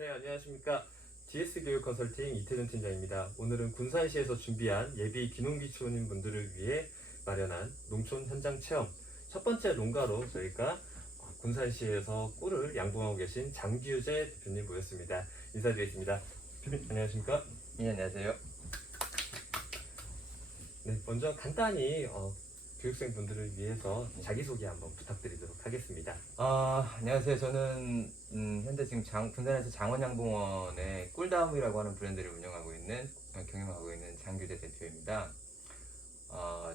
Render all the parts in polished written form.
네, 안녕하십니까. GS 교육 컨설팅 이태준 팀장입니다. 오늘은 군산시에서 준비한 예비 귀농귀촌인 분들을 위해 마련한 농촌 현장 체험 첫 번째 농가로 저희가 군산시에서 꿀을 양봉하고 계신 장규재 대표님 모였습니다. 인사드리겠습니다. 대표님 안녕하십니까? 예, 안녕하세요. 네, 먼저 간단히 교육생 분들을 위해서 자기소개 한번 부탁드리도록 하겠습니다. 안녕하세요. 저는 현재 지금 군산에서 장원양봉원의 꿀다움이라고 하는 브랜드를 경영하고 있는 장규재 대표입니다.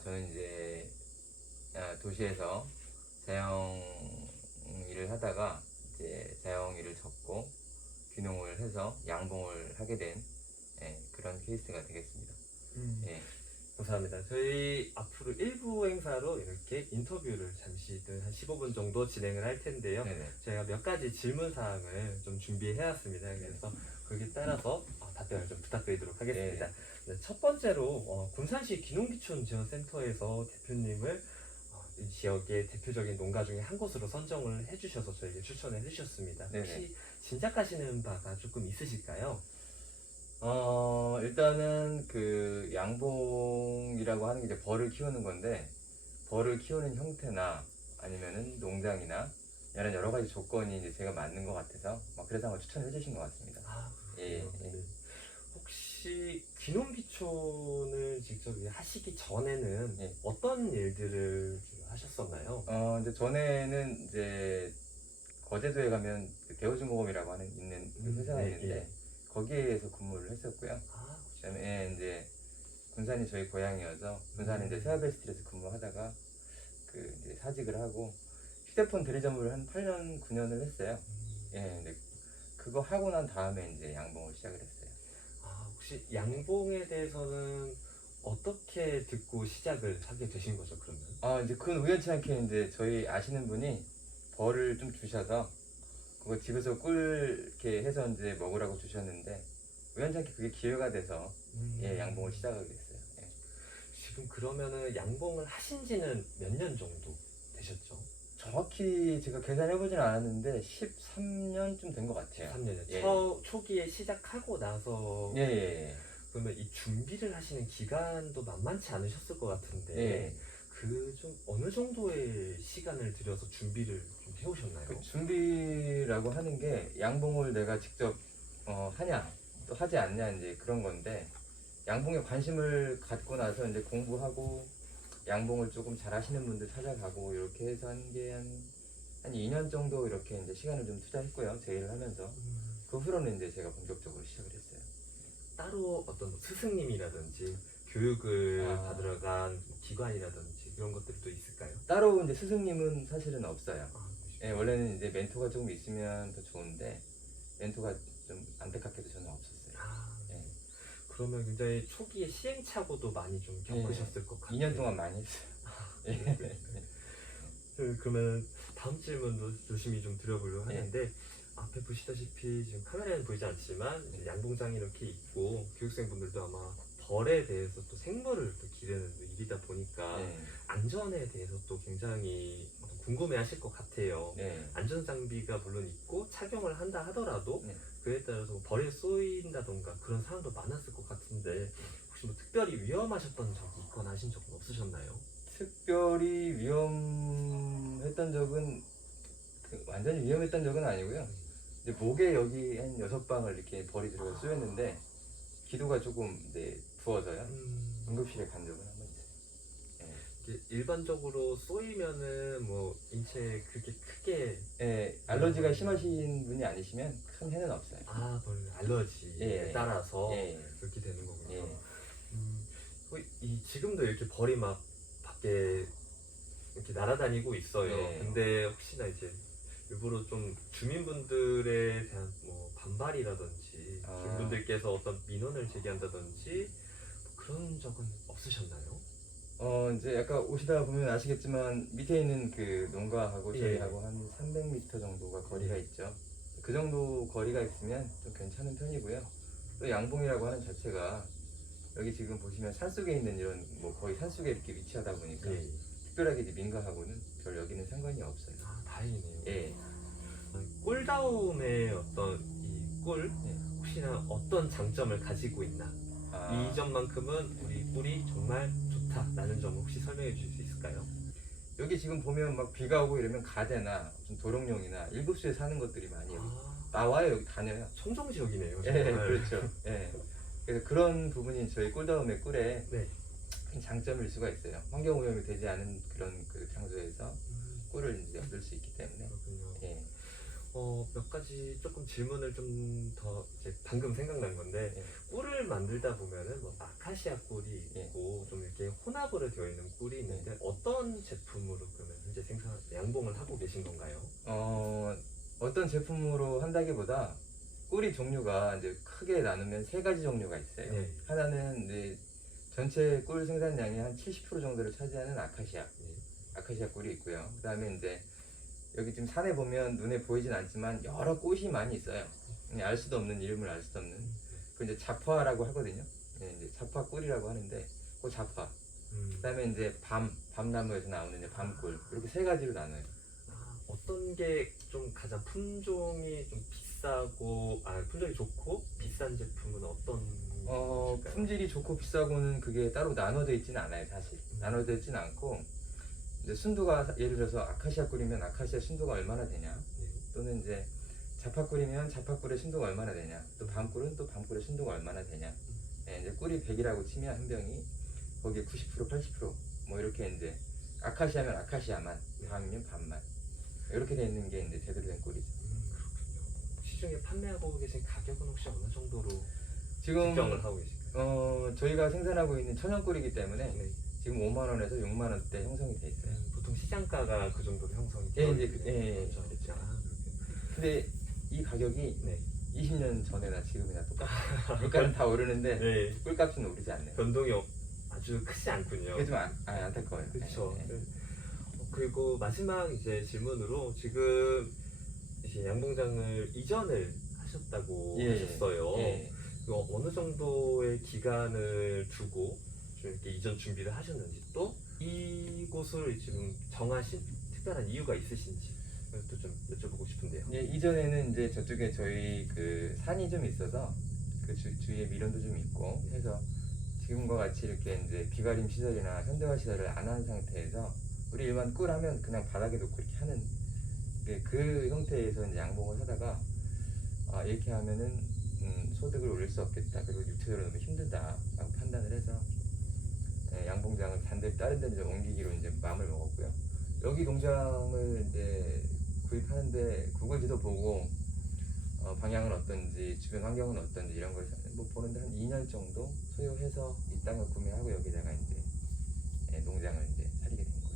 저는 이제 도시에서 자영 일을 하다가 이제 자영 일을 접고 귀농을 해서 양봉을 하게 된 그런 케이스가 되겠습니다. 예. 감사합니다. 저희 앞으로 일부 행사로 이렇게 인터뷰를 잠시 한 15분 정도 진행을 할 텐데요. 네네. 제가 몇 가지 질문 사항을 좀 준비해왔습니다. 그래서 거기에 따라서 답변을 좀 부탁드리도록 하겠습니다. 네, 첫 번째로 군산시 귀농귀촌 지원센터에서 대표님을 이 지역의 대표적인 농가 중에 한 곳으로 선정을 해주셔서 저에게 추천을 해주셨습니다. 네네. 혹시 짐작하시는 바가 조금 있으실까요? 일단은 그 양봉이라고 하는 게 이제 벌을 키우는 건데, 벌을 키우는 형태나 아니면은 농장이나 이런 여러 가지 조건이 이제 제가 맞는 것 같아서 그래서 한번 추천을 해주신 것 같습니다. 예. 네. 혹시 귀농귀촌을 직접 하시기 전에는 예. 어떤 일들을 하셨었나요? 이제 전에는 이제 거제도에 가면 그 대우중공업이라고 하는 그 회사가 네, 있는데 예. 거기에서 근무를 했었고요. 그다음에 이제 군산이 저희 고향이어서 군산에 이제 세아베스트에서 근무하다가 그 이제 사직을 하고 휴대폰 대리점을 한 8년 9년을 했어요. 근데 그거 하고 난 다음에 이제 양봉을 시작을 했어요. 혹시 양봉에 대해서는 어떻게 듣고 시작을 하게 되신 거죠, 그러면? 이제 그건 우연치 않게 이제 저희 아시는 분이 벌을 좀 주셔서 그거 집에서 꿀 이렇게 해서 이제 먹으라고 주셨는데 우연치 않게 그게 기회가 돼서 양봉을 시작하게 됐어요. 지금 그러면은 양봉을 하신 지는 몇 년 정도 되셨죠? 정확히 제가 계산해보진 않았는데 13년쯤 된 것 같아요. 3년이요. 초기에 시작하고 나서 그러면 이 준비를 하시는 기간도 만만치 않으셨을 것 같은데 그 좀 어느 정도의 시간을 들여서 준비를 좀 해오셨나요? 그 준비라고 하는 게 양봉을 내가 직접 하냐 또 하지 않냐 이제 그런 건데, 양봉에 관심을 갖고 나서 이제 공부하고 양봉을 조금 잘 하시는 분들 찾아가고 이렇게 해서 한 2년 정도 이렇게 이제 시간을 좀 투자했고요. 제 일을 하면서 그 후로는 이제 제가 본격적으로 시작을 했어요. 따로 어떤 스승님이라든지 교육을 받으러 간 기관이라든지 이런 것들도 있을까요? 따로 이제 스승님은 사실은 없어요. 그러시구나. 원래는 이제 멘토가 조금 있으면 더 좋은데 멘토가 좀 안타깝게도 저는 없었어요. 그러면 굉장히 초기에 시행착오도 많이 좀 겪으셨을 것 같아요. 2년 동안 많이 했어요. 그러면 다음 질문도 조심히 좀 드려보려고 하는데, 앞에 보시다시피 지금 카메라에는 보이지 않지만 이제 양봉장이 이렇게 있고 교육생분들도 아마 벌에 대해서 또 생물을 또 기르는 일이다 보니까 안전에 대해서 또 굉장히 궁금해하실 것 같아요. 안전 장비가 물론 있고 착용을 한다 하더라도 그에 따라서 벌에 쏘인다던가 그런 상황도 많았을 것 같은데, 혹시 뭐 특별히 위험하셨던 적이 있거나 하신 적은 없으셨나요? 특별히 위험했던 적은 완전히 위험했던 적은 아니고요. 이제 목에 여기 한 6방을 이렇게 벌이 들어가 쏘였는데 기도가 조금 부어서요. 응급실에 간 적은 한 번 있어요. 일반적으로 쏘이면은 뭐 인체에 그렇게 크게 알러지가 심하신 분이 아니시면 큰 해는 없어요. 벌 알러지에 따라서 그렇게 되는 거군요. 지금도 이렇게 벌이 막 밖에 이렇게 날아다니고 있어요. 근데 혹시나 이제 일부러 좀 주민분들에 대한 뭐 반발이라든지 주민분들께서 어떤 민원을 제기한다든지 뭐 그런 적은 없으셨나요? 이제 약간 오시다 보면 아시겠지만 밑에 있는 그 농가하고 저희하고 한 300m 정도가 거리가 있죠. 그 정도 거리가 있으면 좀 괜찮은 편이고요. 또 양봉이라고 하는 자체가 여기 지금 보시면 산속에 있는 이런 거의 산속에 이렇게 위치하다 보니까 특별하게 이제 민가하고는 별 여기는 상관이 없어요. 다행이네요. 꿀다움의 어떤 이 꿀 혹시나 어떤 장점을 가지고 있나, 아, 이 점만큼은 우리 꿀이 정말 좋다라는 점을 혹시 설명해 주실 수 있을까요? 여기 지금 보면 막 비가 오고 이러면 가재나 좀 도롱뇽이나 일급수에 사는 것들이 많이 여기 아, 나와요. 여기 다녀요. 청정 지역이네요. 예, 정말. 그렇죠. 예. 그래서 그런 부분이 저희 꿀다움의 꿀의 네. 큰 장점일 수가 있어요. 환경 오염이 되지 않은 그런 그 장소에서 음, 꿀을 이제 얻을 수 있기 때문에. 그렇군요. 예. 몇 가지 조금 질문을 좀 더 이제 방금 생각난 건데, 예. 꿀을 만들다 보면은 뭐 아카시아 꿀이 있고 좀 이렇게 혼합으로 되어 있는 꿀이 있는데 어떤 제품으로 그러면 현재 양봉을 하고 계신 건가요? 어떤 제품으로 한다기보다 꿀이 종류가 이제 크게 나누면 세 가지 종류가 있어요. 네. 하나는 이제 전체 꿀 생산량의 한 70% 정도를 차지하는 아카시아 꿀이 있고요. 그다음에 이제 여기 지금 산에 보면 눈에 보이진 않지만 여러 꽃이 많이 있어요. 그냥 알 수도 없는, 이름을 알 수도 없는. 그 이제 자파라고 하거든요. 네, 이제 자파 꿀이라고 하는데 그 자파. 그다음에 이제 밤나무에서 나오는 이제 밤꿀. 이렇게 세 가지로 나눠요. 어떤 게 좀 가장 품종이 좀 비싸고, 품종이 좋고 비싼 제품은 어떤 것일까요? 품질이 좋고 비싸고는 그게 따로 나눠져 있지는 않아요, 사실. 나눠져 있지는 않고, 이제 순도가, 예를 들어서 아카시아 꿀이면 아카시아 순도가 얼마나 되냐, 네. 또는 이제 자파 꿀이면 자파 꿀의 순도가 얼마나 되냐, 또 밤꿀은 또 밤꿀의 순도가 얼마나 되냐. 예, 이제 꿀이 100이라고 치면 한 병이 거기에 90%, 80%뭐 이렇게 이제 아카시아면 아카시아만, 밤이면 밤만. 이렇게 돼 있는 게 이제 제대로 된 꿀이죠. 그렇군요. 시중에 판매하고 계신 가격은 혹시 어느 정도로 지금 책정을 하고 계실까요? 저희가 생산하고 있는 천연꿀이기 때문에 네. 지금 5만 원에서 6만 원대 형성이 돼 있어요. 보통 시장가가 그 정도로 형성이 예, 되어 이제 있는 예. 거죠. 그렇구나. 근데 이 가격이 네. 20년 전에나 지금이나 똑같아요. 물가는 다 오르는데 네. 꿀값은 오르지 않네요. 변동이 아주 크지 않군요. 이게 좀 안타까워요. 그렇죠. 예, 예. 그리고 마지막 이제 질문으로, 지금 이제 양봉장을 이전을 하셨다고 예, 하셨어요. 예. 이거 어느 정도의 기간을 두고 좀 이렇게 이전 준비를 하셨는지, 또 이곳을 지금 정하신 특별한 이유가 있으신지 그것도 좀 여쭤보고 싶은데요. 예, 이전에는 이제 저쪽에 저희 그 산이 좀 있어서 그 주위에 미련도 좀 있고 해서 지금과 같이 이렇게 이제 비가림 시설이나 현대화 시설을 안 한 상태에서 우리 일반 꿀 하면 그냥 바닥에 놓고 이렇게 하는 그 형태에서 이제 양봉을 하다가 이렇게 하면은 소득을 올릴 수 없겠다, 그리고 육체적으로 너무 힘들다라고 판단을 해서 양봉장을 다른 데로 좀 옮기기로 이제 마음을 먹었고요. 여기 농장을 이제 구입하는데 구글 지도 보고 방향은 어떤지, 주변 환경은 어떤지 이런 걸 뭐 보는데 한 2년 정도 소요해서 이 땅을 구매하고 여기다가 이제 농장을 이제 차리게 된 거예요.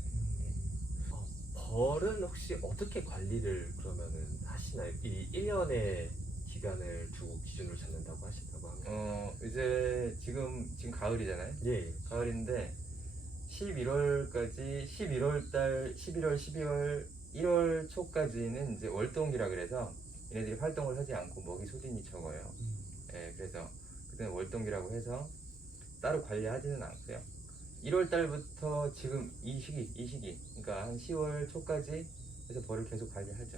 벌은 혹시 어떻게 관리를 그러면은 하시나요? 이 1년의 기간을 두고 기준으로 잡는다고 하시다고 하면. 이제 지금 가을이잖아요. 예. 가을인데 11월까지 11월, 12월, 1월 초까지는 이제 월동기라 그래서 얘네들이 활동을 하지 않고 먹이 소진이 적어요. 예, 그래서 그때는 월동기라고 해서 따로 관리하지는 않고요. 1월 달부터 지금 이 시기, 그러니까 한 10월 초까지 해서 벌을 계속 관리하죠.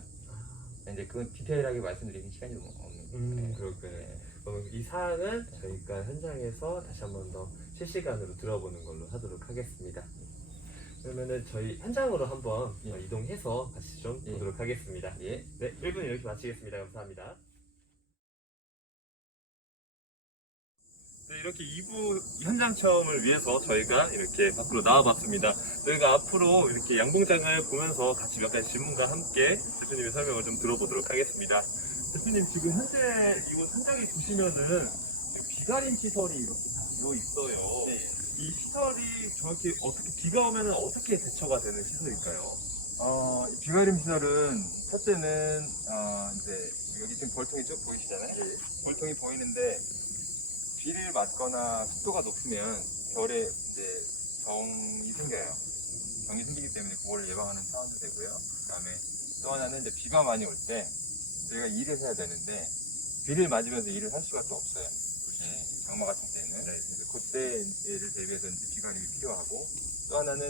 이제 그건 디테일하게 말씀드리는 시간이 너무 없는. 그렇군요. 예. 그럼 이 사안은 저희가 현장에서 다시 한 번 더 실시간으로 들어보는 걸로 하도록 하겠습니다. 그러면은 저희 현장으로 한번 이동해서 같이 좀 보도록 하겠습니다. 예. 네, 1분 이렇게 마치겠습니다. 감사합니다. 네, 이렇게 2부 현장 체험을 위해서 저희가 이렇게 밖으로 나와봤습니다. 저희가 앞으로 이렇게 양봉장을 보면서 같이 몇 가지 질문과 함께 대표님의 설명을 좀 들어보도록 하겠습니다. 대표님, 지금 현재 이곳 현장에 보시면은 비가림 시설이 이렇게 다 되어 있어요. 네. 이 시설이 정확히 비가 오면은 어떻게 대처가 되는 시설일까요? 이 비가림 시설은 첫째는 이제 여기 지금 벌통이 쭉 보이시잖아요. 네. 벌통이 보이는데 비를 맞거나 습도가 높으면 결에 이제 병이 생겨요. 병이 생기기 때문에 그거를 예방하는 차원도 되고요. 그다음에 또 하나는 이제 비가 많이 올 때 저희가 일을 해야 되는데 비를 맞으면서 일을 할 수가 또 없어요. 예, 장마 같은 때는. 그래서 그때를 대비해서 이제 비가림이 필요하고, 또 하나는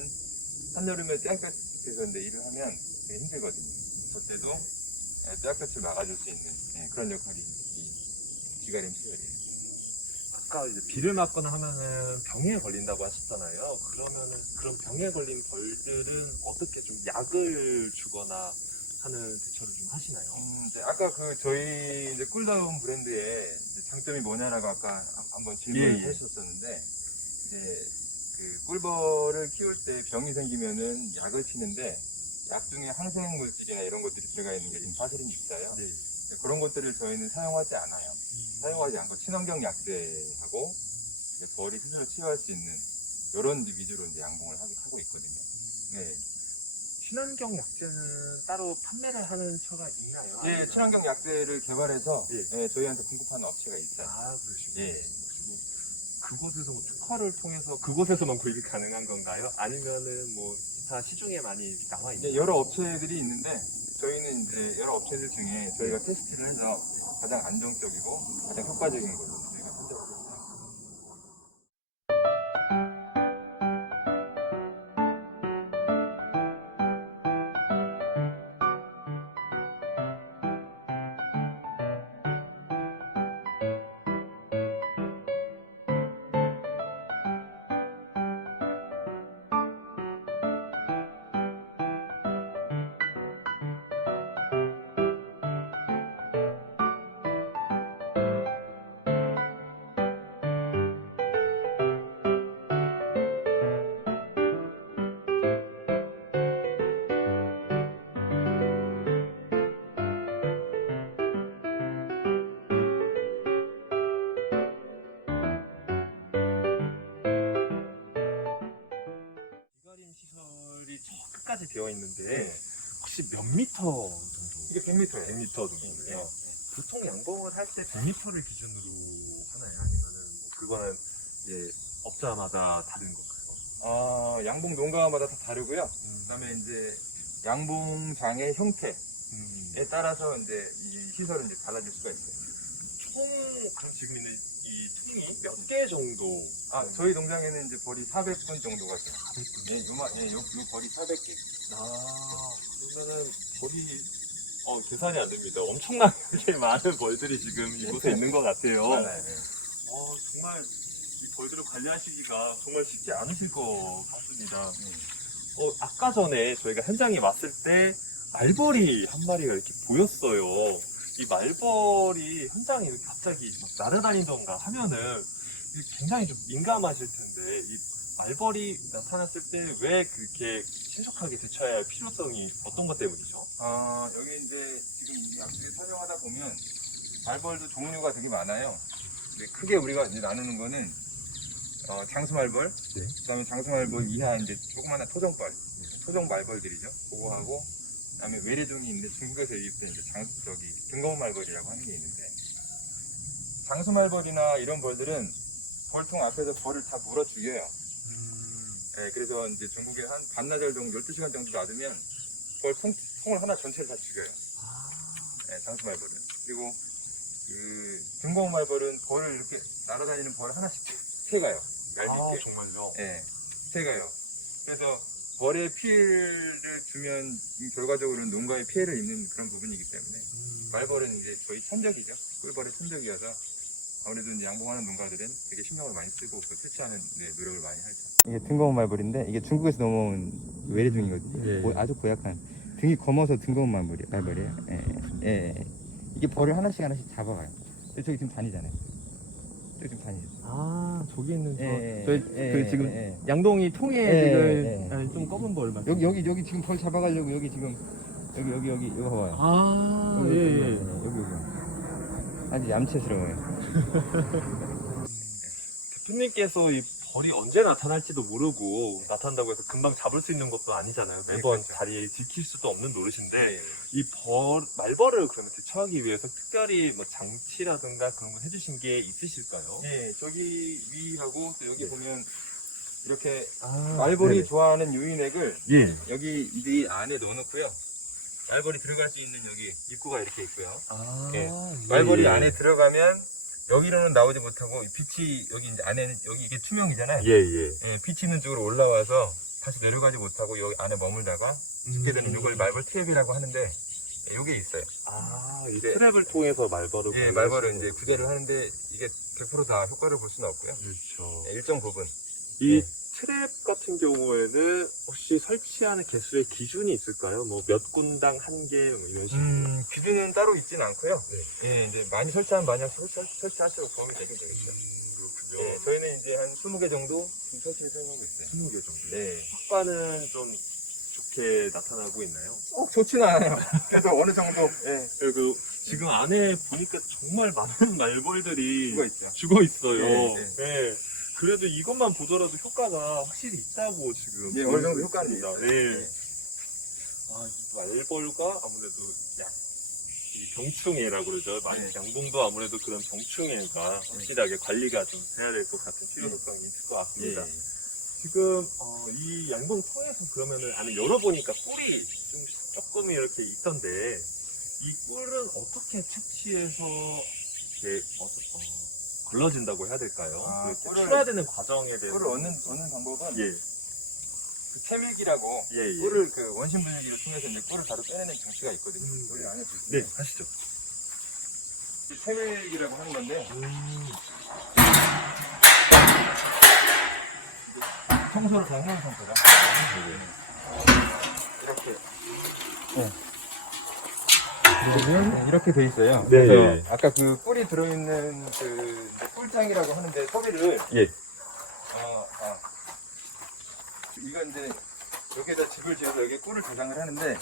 한여름에 떼약볕에서 이제 일을 하면 되게 힘들거든요. 그때도 떼약볕을 막아줄 수 있는 그런 역할이 기가림 시설이에요. 아까 이제 비를 맞거나 하면은 병에 걸린다고 하셨잖아요. 그러면은 그런 병에 걸린 벌들은 어떻게 좀 약을 주거나 하는 대처를 좀 하시나요? 이제 아까 저희 이제 꿀다운 브랜드의 이제 장점이 뭐냐라고 아까 한번 질문을 예, 예. 하셨었는데, 이제 그 꿀벌을 키울 때 병이 생기면은 약을 치는데, 약 중에 항생 물질이나 이런 것들이 들어가 있는 게 지금 사실은 있어요. 네. 그런 것들을 저희는 사용하지 않아요. 사용하지 않고 친환경 약재하고 이제 벌이 스스로 치유할 수 있는 이런 위주로 이제 양봉을 하고 있거든요. 네. 친환경 약재는 따로 판매를 하는 처가 있나요? 예, 아니면- 친환경 약재를 개발해서 예. 예, 저희한테 공급하는 업체가 있어요. 아, 그러시군요. 예. 그곳에서 뭐 특허를 통해서 그곳에서만 구입이 가능한 건가요? 아니면은 뭐 기타 시중에 많이 나와 이제 있나요? 여러 업체들이 있는데 저희는 이제 여러 업체들 중에 저희가 테스트를 해서 가장 안정적이고 가장 효과적인 걸로 저희가 선정을 했어요. 비가림 시설이 저 끝까지 되어 있는데 네. 혹시 몇 미터 정도? 이게 100m예요. 100m 정도예요. 보통 양봉을 할 때 100m를 기준으로 하나요? 아니면은 뭐 그거는 이제 업자마다 다른 건가요? 양봉 농가마다 다 다르고요. 그다음에 이제 양봉장의 형태에 따라서 이제 이 시설은 이제 달라질 수가 있어요. 총 그럼 지금 있는 이 통이 몇 개 정도? 저희 농장에는 이제 벌이 400분 정도가 돼요. 400분. 요 벌이 400개. 그러면은 벌이 계산이 안 됩니다. 엄청나게 많은 벌들이 지금 이곳에 있는 것 같아요. 많아요. 네. 정말 이 벌들을 관리하시기가 정말 쉽지 않으실 것 같습니다. 아까 전에 저희가 현장에 왔을 때 말벌이 한 마리가 이렇게 보였어요. 이 말벌이 현장에 이렇게 갑자기 막 날아다니던가 하면은 이게 굉장히 좀 민감하실 텐데 이 말벌이 나타났을 때 왜 그렇게 신속하게 대처해야 할 필요성이 어떤 것 때문이죠? 여기 이제 지금 이 약들을 사용하다 보면 말벌도 종류가 되게 많아요. 근데 크게 우리가 이제 나누는 거는 장수말벌, 네. 그다음에 장수말벌 이하 이제 조그마한 토종벌, 토종 말벌들이죠. 그거하고 그다음에 외래종이 있는데 중국에서 유입된 이제 등검말벌이라고 하는 게 있는데, 장수말벌이나 이런 벌들은 벌통 앞에서 벌을 다 물어 죽여요. 네, 그래서 이제 중국에 한 반나절 정도, 12시간 정도 놔두면 벌 통을 하나 전체를 다 죽여요. 네, 장수말벌은. 그리고 등검말벌은 벌을 이렇게 날아다니는 벌을 하나씩 채가요. 얄밉게. 정말요? 네, 채가요. 그래서 벌에 피해를 주면 결과적으로는 농가에 피해를 입는 그런 부분이기 때문에 말벌은 이제 저희 천적이죠. 꿀벌의 천적이어서 아무래도 이제 양봉하는 농가들은 되게 신경을 많이 쓰고 퇴치하는 노력을 많이 하죠. 이게 등검은 말벌인데 이게 중국에서 넘어온 외래종이거든요. 예. 아주 고약한 등이 검어서 등검은 말벌이에요. 예. 이게 벌을 하나씩 잡아가요. 저기 지금 다니잖아요. 저기 지금 다니죠. 저기 있는 저희 양동이 통에 예, 예. 좀 검은 벌 맞죠? 여기 지금 벌 잡아가려고 여기 지금 여기 이거 봐봐요. 여기. 아주 얌체스러워요. 대표님께서 이 벌이 언제 나타날지도 모르고 나타난다고 해서 금방 잡을 수 있는 것도 아니잖아요. 매번 그렇죠. 자리에 지킬 수도 없는 노릇인데 네. 이 말벌을 그러면 대처하기 위해서 특별히 뭐 장치라든가 그런 거 해주신 게 있으실까요? 예, 저기 위하고 또 여기 네. 보면 이렇게 말벌이 네네. 좋아하는 유인액을 예. 여기 이 안에 넣어놓고요. 말벌이 들어갈 수 있는 여기 입구가 이렇게 있고요. 예. 말벌이 안에 들어가면 여기로는 나오지 못하고 빛이 여기 이제 안에는 여기 이게 투명이잖아요. 예. 예, 빛이 있는 쪽으로 올라와서 다시 내려가지 못하고 여기 안에 머물다가 죽게 되는 이걸 말벌 트랩이라고 하는데, 요게 있어요. 이 네. 트랩을 통해서 말벌을 예, 말벌을 이제 구제를 하는데 이게 100%다 효과를 볼 수는 없고요. 그렇죠. 일정 부분. 이 네. 트랩 같은 경우에는 혹시 설치하는 개수의 기준이 있을까요? 뭐 몇 군당 한 개, 뭐 이런 식으로. 기준은 따로 있지는 않고요. 네. 예, 이제 많이 설치하면 많이 설치할수록 도움이 되긴 되겠죠. 그렇군요. 예, 저희는 이제 한 20개 정도 지금 설치를 사용하고 있어요. 20개 정도. 네. 효과는 좀 좋게 나타나고 있나요? 좋지는 않아요. 그래서 어느 정도, 예, 그리고 지금 안에 보니까 정말 많은 말벌들이 수가 있죠. 죽어 있어요. 예, 네. 그래도 이것만 보더라도 효과가 확실히 있다고 지금. 예, 어느 정도 효과는 있습니다. 있어요. 네. 예. 이 말벌과 아무래도 이 병충해라고 그러죠. 네. 양봉도 아무래도 그런 병충해가 확실하게 관리가 좀 돼야 될 것 같은 필요성이 있을 것 같습니다. 예. 지금 이 양봉 통해서 그러면은 안에 열어보니까 꿀이 좀 조금 이렇게 있던데 이 꿀은 어떻게 채취해서 이렇게 걸러진다고 해야 될까요? 이렇게 꿀을- 출하되는 과정에 대해서. 꿀을 얻는 방법은 예. 그 채밀기라고 예. 꿀을 그 원심 분쇄기를 통해서 이제 꿀을 바로 빼내는 장치가 있거든요. 여기 안에 보시면 네, 하시죠. 이 채밀기라고 하는 건데 청소를 다 해놓은 상태라 이렇게 그러면 이렇게 돼 있어요. 네. 그래서 아까 그 꿀이 들어있는 그 꿀장이라고 하는데 소비를 예. 이거 이제 여기에다 집을 지어서 여기 꿀을 저장을 하는데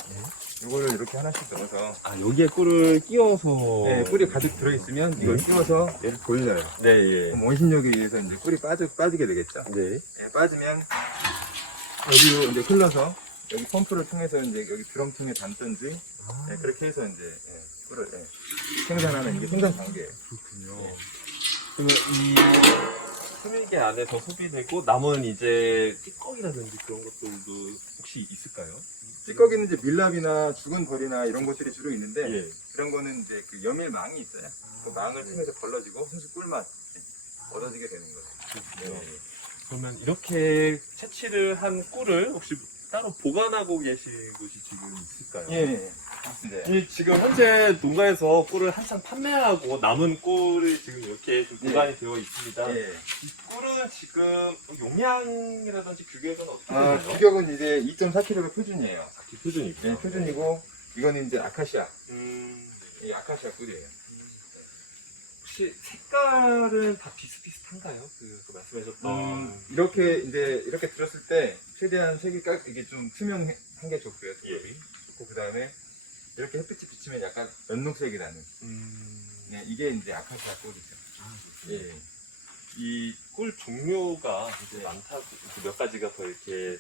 이거를 이렇게 하나씩 넣어서 여기에 꿀을 끼워서. 네, 꿀이 가득 들어있으면 이걸 끼워서 얘를 돌려요. 네, 예. 그럼 원심력에 의해서 이제 꿀이 빠지게 되겠죠. 네. 예, 빠지면 여기로 이제 흘러서 여기 펌프를 통해서 이제 여기 드럼통에 담든지 예, 그렇게 해서 이제 꿀을 생산하는 이게 생산 단계예요. 그렇군요. 그러면 이 스밀개 안에서 소비되고 남은 이제 찌꺼기라든지 그런 것들도 혹시 있을까요? 찌꺼기는 이제 밀랍이나 죽은 벌이나 이런 것들이 주로 있는데 예. 그런 거는 이제 그 여밀망이 있어요. 그 망을 통해서 걸러지고 순수 꿀맛 얻어지게 되는 거예요. 그렇군요. 그러면 이렇게 채취를 한 꿀을 혹시 따로 보관하고 계신 곳이 지금 있을까요? 예. 네. 이 지금 현재 농가에서 꿀을 한창 판매하고 남은 꿀이 지금 이렇게 좀 보관이 되어 있습니다. 예. 이 꿀은 지금 용량이라든지 규격은 어떻게 아, 되나요? 규격은 이제 2.4kg가 표준이에요. 표준이고요. 네, 표준이고 이거는 이제 아카시아. 음, 이 아카시아 꿀이에요. 혹시 색깔은 다 비슷비슷한가요? 그 말씀하셨던. 이렇게 이제 이렇게 들었을 때 최대한 색이 이게 좀 투명한 게 좋고요. 예. 좋고 그 다음에 이렇게 햇빛이 비치면 약간 연녹색이 나는. 네, 이게 이제 아카시아 꿀이죠. 예. 이 꿀 종류가 이제 많다고 몇 가지가 더 이렇게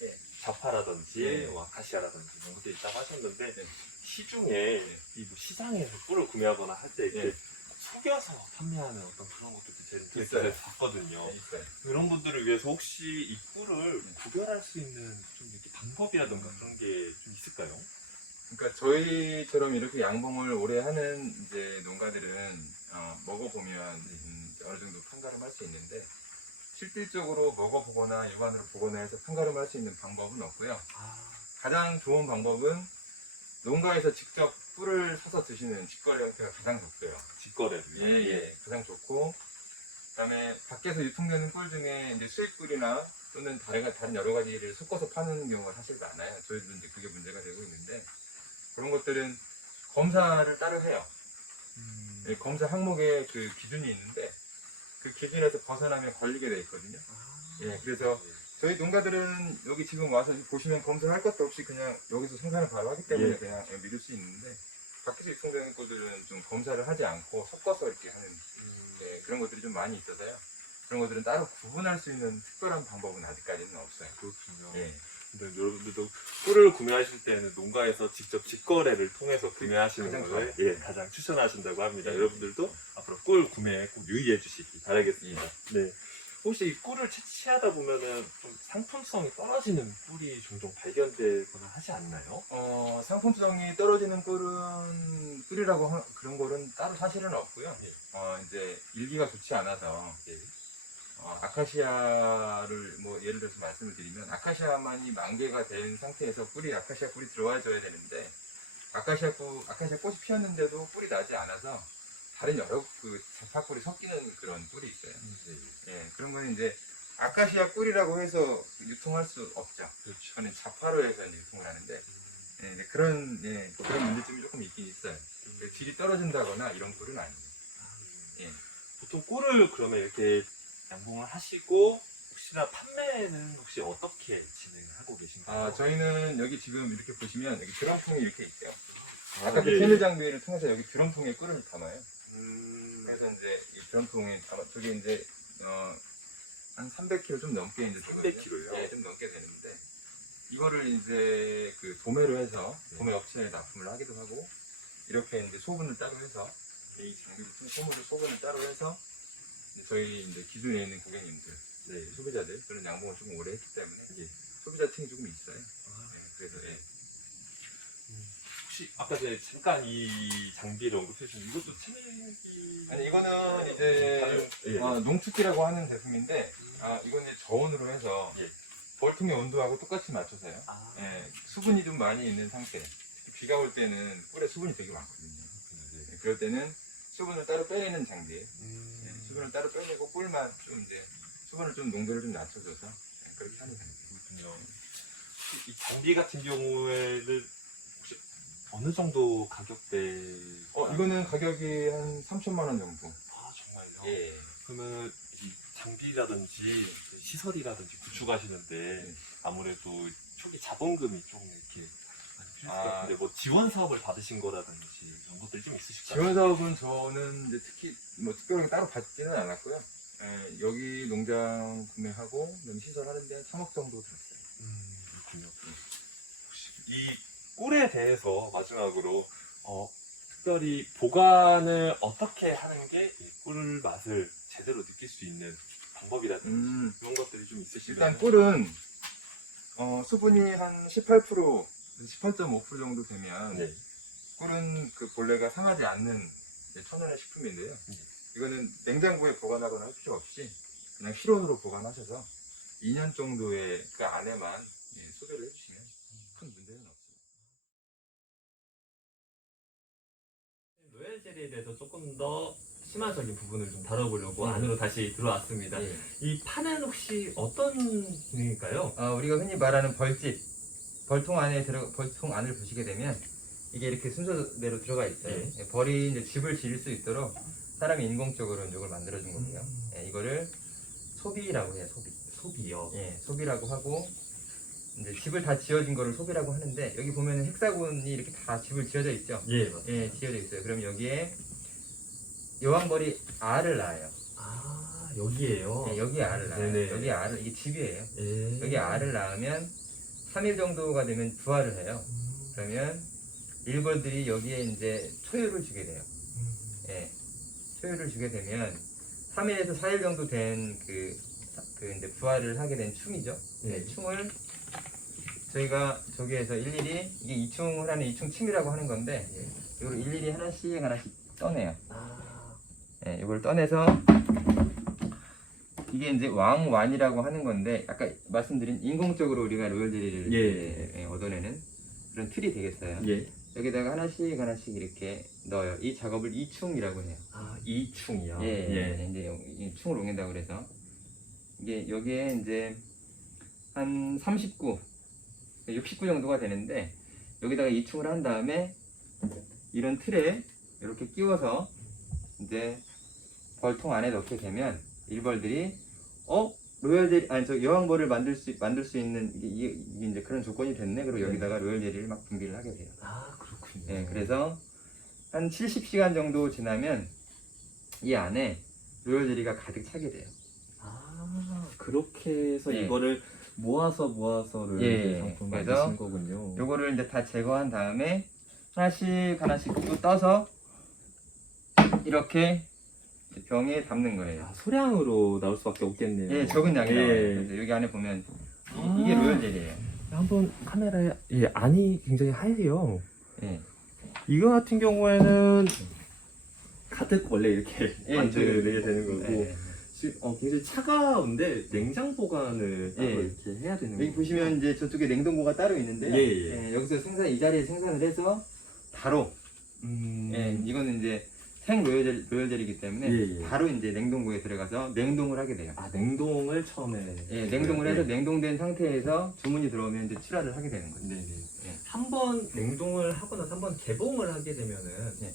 네. 자파라든지 네. 뭐 아카시아라든지 이런 것도 있다고 하셨는데 네. 시중에 이 뭐 시장에서 꿀을 구매하거나 할 때 이렇게 네. 속여서 판매하는 어떤 그런 것들도 제가 있어요. 인터넷에서 봤거든요. 네, 있어요. 이런 분들을 위해서 혹시 이 꿀을 구별할 수 있는 좀 이렇게 방법이라든가 그런 게 좀 있을까요? 그러니까 저희처럼 이렇게 양봉을 오래 하는 이제 농가들은 먹어보면 어느 정도 판가름할 수 있는데 실질적으로 먹어보거나 육안으로 보거나 해서 판가름할 수 있는 방법은 없고요. 가장 좋은 방법은 농가에서 직접 꿀을 사서 드시는 직거래 형태가 가장 좋고요. 직거래를. 예, 가장 좋고 그다음에 밖에서 유통되는 꿀 중에 이제 수입 꿀이나 또는 다른 여러 가지를 섞어서 파는 경우가 사실 많아요. 저희도 이제 그게 문제가 되고 있는데 그런 것들은 검사를 따로 해요. 예, 검사 항목에 그 기준이 있는데 그 기준에서 벗어나면 걸리게 돼 있거든요. 예, 그래서 저희 농가들은 여기 지금 와서 보시면 검사할 것도 없이 그냥 여기서 생산을 바로 하기 때문에 예. 그냥 믿을 수 있는데 밖에서 유통되는 꿀들은 좀 검사를 하지 않고 섞어서 이렇게 하는 예, 그런 것들이 좀 많이 있어서요. 그런 것들은 따로 구분할 수 있는 특별한 방법은 아직까지는 없어요. 그렇군요. 예. 근데 여러분들도 꿀을 구매하실 때는 농가에서 직접 직거래를 통해서 구매하시는 가장 걸 좋아요. 가장 추천하신다고 합니다. 네. 여러분들도 앞으로 꿀 구매에 꼭 유의해 주시기 바라겠습니다. 네. 혹시 이 꿀을 채취하다 보면은 좀 상품성이 떨어지는 꿀이 종종 발견되거나 하지 않나요? 상품성이 떨어지는 꿀이라고 그런 거는 따로 사실은 없고요. 예. 이제 일기가 좋지 않아서 예. 아카시아를 뭐 예를 들어서 말씀을 드리면 아카시아만이 만개가 된 상태에서 아카시아 꿀이 들어와줘야 되는데 아카시아 꽃이 피었는데도 꿀이 나지 않아서 다른 여러 그 자파꿀이 섞이는 그런 꿀이 있어요. 예, 그런 거는 이제 아카시아 꿀이라고 해서 유통할 수 없죠. 그렇죠. 저는 자파로 해서 이제 유통을 하는데 예, 이제 그런 문제점이 조금 있긴 있어요. 질이 떨어진다거나 이런 꿀은 아니에요. 예. 보통 꿀을 그러면 이렇게 양봉을 하시고 혹시나 판매는 혹시 어떻게 진행을 하고 계신가요? 아, 저희는 여기 지금 이렇게 보시면 여기 드럼통이 이렇게 있어요. 아, 아까 그 예. 비닐 장비를 통해서 여기 드럼통에 꿀을 담아요. 그래서 그래서 이제 이 드럼통에 담아, 저게 이제 한 300kg 좀 넘게 이제 300kg 요? 예, 좀 넘게 되는데 이거를 이제 그 도매로 해서 도매 업체에 납품을 하기도 하고 이렇게 이제 소분을 따로 해서 이 장비를 통해 소분을 따로 해서 이제 저희 이제 기존에 있는 고객님들, 소비자들 그런 양봉을 조금 오래 했기 때문에 소비자층이 조금 있어요. 예, 그래서 예. 혹시 아까 전에 잠깐 이 장비를 언급해 주신 이것도 채널기 아니 이거는 이제 예. 농축기라고 하는 제품인데 이건 이제 저온으로 해서 예. 벌통의 온도하고 똑같이 맞춰서요. 아, 예, 수분이 좀 많이 있는 상태. 특히 비가 올 때는 꿀에 수분이 되게 많거든요. 예, 그럴 때는 수분을 따로 빼내는 장비예요. 예, 수분을 따로 빼내고 꿀만 좀 이제 수분을 좀 농도를 좀 낮춰줘서 그렇게 하는 장비. 그렇군요. 이 장비 같은 경우에는 혹시 어느 정도 가격대? 이거는 가격이 한 3천만 원 정도. 아 정말요? 예. 그러면 이 장비라든지 시설이라든지 구축하시는데 아무래도 초기 자본금이 좀 이렇게 많이 필요할 것 같은데 뭐 지원 사업을 받으신 거라든지 이런 것들이 좀 있으실까요? 지원 사업은 저는 이제 특히 뭐 특별하게 따로 받지는 않았고요. 예, 여기 농장 구매하고 그다음에 시설 하는데 한 3억 정도 들었어요. 그렇군요. 혹시 이 꿀에 대해서 마지막으로 특별히 보관을 어떻게 하는 게 이 꿀 맛을 제대로 느낄 수 있는 방법이라든지 이런 것들이 좀 있으실까요? 일단 꿀은 수분이 한 18%, 18.5% 정도 되면 네. 꿀은 그 본래가 상하지 않는 천연의 식품인데요. 이거는 냉장고에 보관하거나 할 필요 없이 그냥 실온으로 보관하셔서 2년 정도의 그 안에만 소비를 해주시면 큰 문제는 없습니다. 로얄 젤리에 대해서 조금 더 심화적인 부분을 좀 다뤄보려고 네. 안으로 다시 들어왔습니다. 이 판은 혹시 어떤 기능일까요? 우리가 흔히 말하는 벌통 안을 보시게 되면 이게 이렇게 순서대로 들어가 있어요. 예. 벌이 이제 집을 지을 수 있도록 사람이 인공적으로 이걸 만들어준 거고요. 이거를 소비라고 해요. 소비요. 예, 소비라고 하고 이제 집을 다 지어진 거를 소비라고 하는데 여기 보면은 헥사곤이 이렇게 다 집을 지어져 있죠. 예, 맞습니다. 예, 지어져 있어요. 그럼 여기에 여왕벌이 알을 낳아요. 아, 여기에요? 예, 여기 알을 낳아요. 네네. 여기 알을 이게 집이에요. 예. 여기 알을 낳으면 3일 정도가 되면 부화를 해요. 그러면 일벌들이 여기에 이제 초유를 주게 돼요. 예, 초유를 주게 되면 3일에서 4일 정도 된 그 이제 부화를 하게 된 충이죠. 네. 충을 저희가 저기에서 일일이 이게 이충을 하는 이충침이라고 하는 건데 이걸 일일이 하나씩 떠내요. 예, 이걸 떠내서 이게 이제 왕완이라고 하는 건데 아까 말씀드린 인공적으로 우리가 로열 젤리를 예. 얻어내는 그런 틀이 되겠어요. 예. 여기다가 하나씩 이렇게 넣어요. 이 작업을 이충이라고 해요. 아, 이충이요? 예, 이제 이 충을 옮긴다고 그래서 이게 여기에 이제 한 39, 69 정도가 되는데 여기다가 이충을 한 다음에 이런 틀에 이렇게 끼워서 이제 벌통 안에 넣게 되면 일벌들이 로열 젤리 저 여왕벌을 만들 수 있는 이게 이제 그런 조건이 됐네. 그리고 여기다가 로열 젤리를 막 분비를 하게 돼요. 아, 그렇군요. 예, 그래서 한 70시간 정도 지나면 이 안에 로열 젤리가 가득 차게 돼요. 아, 그렇게 해서 예. 이거를 모아서 로열 예, 젤리 상품 그래서 만드신 거군요. 요거를 이제 다 제거한 다음에 하나씩 또 떠서 이렇게 병에 담는 거예요. 아, 소량으로 나올 수밖에 없겠네요. 예, 적은 양이 예. 나와요. 그래서 여기 안에 보면 아. 이게 로열 젤리예요. 한번 카메라에 안이 굉장히 하얘요. 예. 이거 같은 경우에는 가득 원래 이렇게 예, 만들게 되는 거고 예. 지금 굉장히 차가운데 냉장 보관을 따로 예. 이렇게 해야 되는 거예요. 여기 보시면 이제 저쪽에 냉동고가 따로 있는데요. 예. 여기서 이 자리에 생산을 해서 바로 이거는 이제 생 로열젤이기 때문에 예, 예. 바로 이제 냉동고에 들어가서 냉동을 하게 돼요. 아, 냉동을 처음에. 예, 냉동을 해서 네. 냉동된 상태에서 주문이 들어오면 이제 출하를 하게 되는 거죠. 네네. 예. 한번 냉동을 하고 나서 한번 개봉을 하게 되면은 네.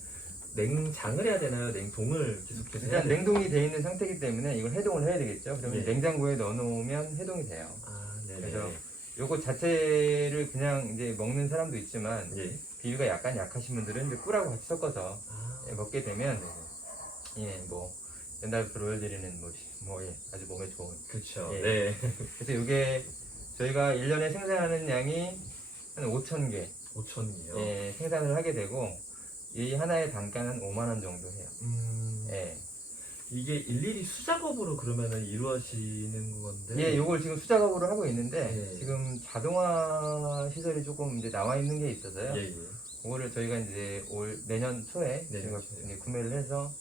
냉장을 해야 되나요? 냉동을 계속해서 해야 일단 되나요? 냉동이 돼 있는 상태이기 때문에 이걸 해동을 해야 되겠죠. 그러면 예. 냉장고에 넣어놓으면 해동이 돼요. 아, 네네. 그래서 요거 자체를 그냥 이제 먹는 사람도 있지만 예. 비위가 약간 약하신 분들은 이제 꿀하고 같이 섞어서 아, 먹게 되면 네. 예, 뭐 옛날부터 로열젤리는 예, 아주 몸에 좋은. 그렇죠. 예. 네. 그래서 이게 저희가 1년에 생산하는 양이 한 5,000개 5천이요. 예, 생산을 하게 되고 이 하나의 단가는 5만 원 정도 해요. 예. 이게 일일이 수작업으로 그러면은 이루어지는 건데. 예, 요걸 지금 수작업으로 하고 있는데 예. 지금 자동화 시설이 조금 이제 나와 있는 게 있어서요. 예, 예. 그거를 저희가 이제 내년 초에 내년 저희가 초에. 이제 구매를 해서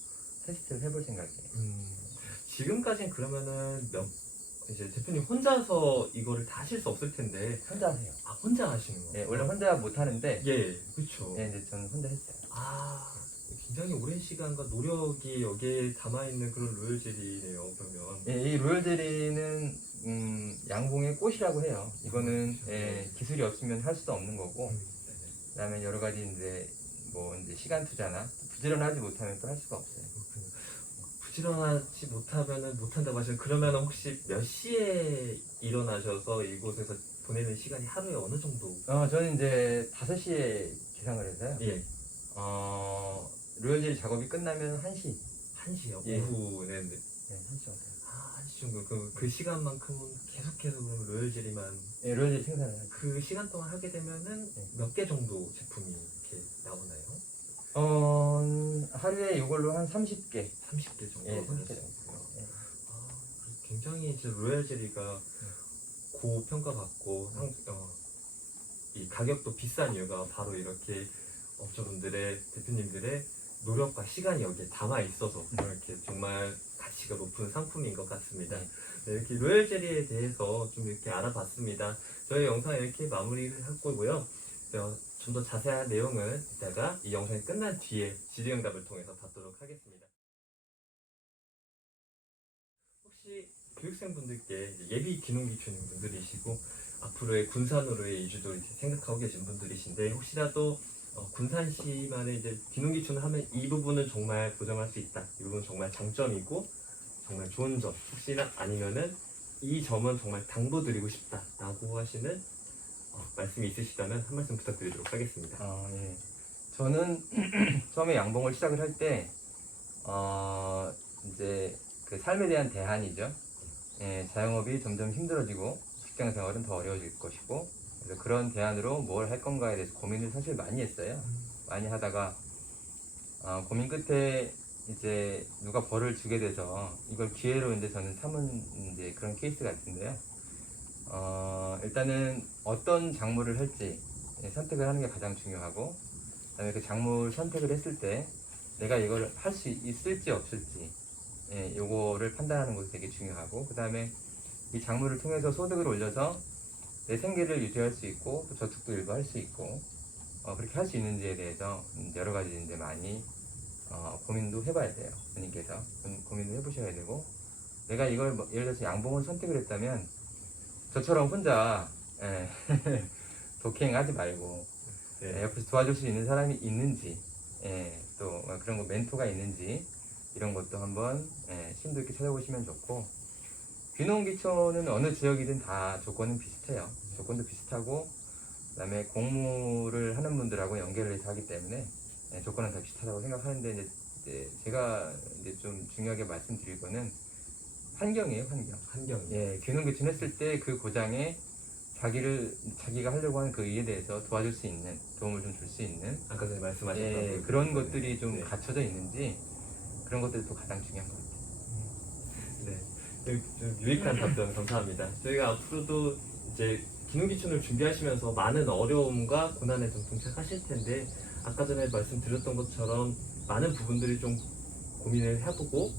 테스트를 해볼 생각이에요. 지금까지는 그러면은 이제 대표님 혼자서 이거를 다 하실 수 없을 텐데. 혼자 해요. 아, 혼자 하시는 거예요? 예, 원래 혼자 못 하는데 예, 그렇죠. 예, 이제 저는 혼자 했어요. 아, 굉장히 오랜 시간과 노력이 여기에 담아있는 그런 로열젤이네요, 그러면. 예, 이 로열젤리는 양봉의 꽃이라고 해요. 이거는 그렇죠. 예, 기술이 없으면 할 수도 없는 거고, 네네. 그다음에 여러 가지 이제 뭐 이제 시간 투자나 부지런하지 못하면 또 할 수가 없어요. 그렇군요. 부지런하지 못하면은 못한다고 하시면 그러면 혹시 몇 시에 일어나셔서 이곳에서 보내는 시간이 하루에 어느 정도? 저는 이제 5시에 기상을 해서요. 예, 로열젤리 작업이 끝나면 1시, 1시요. 예. 오후에. 네. 네, 1시 정도. 아, 1시 정도. 그 시간만큼은 계속해서 그럼 로열젤이만 예, 로열젤리 생산을 하죠. 그 시간 동안 하게 되면은 네. 몇 개 정도 제품이 이렇게 나오나요? 하루에 이걸로 한 30개. 30개 정도 예, 하실 30개 수 정도. 있고요. 예. 아, 굉장히 이제 로열젤리가 고평가받고 이 가격도 비싼 이유가 바로 이렇게 업주분들의 대표님들의 노력과 시간이 여기에 담아 있어서 이렇게 정말 가치가 높은 상품인 것 같습니다. 네. 네, 이렇게 로열젤리에 대해서 좀 이렇게 알아봤습니다. 저희 영상 이렇게 마무리를 할 거고요. 좀 더 자세한 내용은 이따가 이 영상이 끝난 뒤에 질의응답을 통해서 받도록 하겠습니다. 혹시 교육생분들께 이제 예비 기농기촌인 분들이시고 앞으로의 군산으로의 이주도 이제 생각하고 계신 분들이신데 혹시라도 군산시만의 이제 기농기촌을 하면 이 부분은 정말 보장할 수 있다. 이 부분은 정말 장점이고 정말 좋은 점. 혹시나 아니면은 이 점은 정말 당부드리고 싶다라고 하시는 말씀이 있으시다면 한 말씀 부탁드리도록 하겠습니다. 예. 저는 처음에 양봉을 시작을 할 때, 이제 그 삶에 대한 대안이죠. 예, 자영업이 점점 힘들어지고 직장 생활은 더 어려워질 것이고, 그래서 그런 대안으로 뭘 할 건가에 대해서 고민을 사실 많이 했어요. 많이 하다가, 고민 끝에 이제 누가 벌을 주게 돼서 이걸 기회로 이제 저는 삼은 이제 그런 케이스 같은데요. 일단은 어떤 작물을 할지 선택을 하는 게 가장 중요하고, 그다음에 그 작물 선택을 했을 때 내가 이걸 할 수 있을지 없을지 요거를 판단하는 것이 되게 중요하고, 그다음에 이 작물을 통해서 소득을 올려서 내 생계를 유지할 수 있고 또 저축도 일부 할 수 있고 그렇게 할 수 있는지에 대해서 여러 가지 이제 많이 고민도 해봐야 돼요. 본인께서 고민도 해보셔야 되고, 내가 이걸 예를 들어서 양봉을 선택을 했다면 저처럼 혼자 독행하지 말고 네. 옆에서 도와줄 수 있는 사람이 있는지, 또 그런 거 멘토가 있는지 이런 것도 한번 심도 있게 찾아보시면 좋고, 귀농귀촌은 어느 지역이든 다 조건은 비슷해요. 조건도 비슷하고, 그다음에 공무를 하는 분들하고 연결을 해서 하기 때문에 조건은 다 비슷하다고 생각하는데, 이제 제가 이제 좀 중요하게 말씀드릴 거는 환경이에요, 환경. 환경이. 예, 귀농귀촌 했을 때 그 고장에 자기가 하려고 하는 그 일에 대해서 도와줄 수 있는, 도움을 좀 줄 수 있는 아까 전에 말씀하셨던 예, 그 그런 부분에. 것들이 좀 네. 갖춰져 있는지, 그런 것들이 또 가장 중요한 것 같아요. 네. 좀 유익한 답변 감사합니다. 저희가 앞으로도 이제 기농기촌을 준비하시면서 많은 어려움과 고난에 좀 동착하실 텐데 아까 전에 말씀드렸던 것처럼 많은 부분들이 좀 고민을 해보고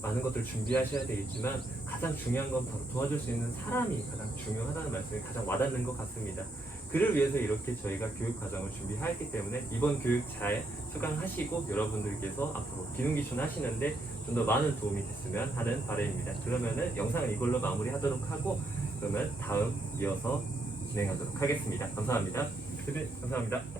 많은 것들을 준비하셔야 되겠지만 가장 중요한 건 바로 도와줄 수 있는 사람이 가장 중요하다는 말씀이 가장 와닿는 것 같습니다. 그를 위해서 이렇게 저희가 교육 과정을 준비하였기 때문에 이번 교육 잘 수강하시고 여러분들께서 앞으로 비농기촌 하시는데 좀 더 많은 도움이 됐으면 하는 바람입니다. 그러면은 영상은 이걸로 마무리하도록 하고 그러면 다음 이어서 진행하도록 하겠습니다. 감사합니다. 네, 감사합니다.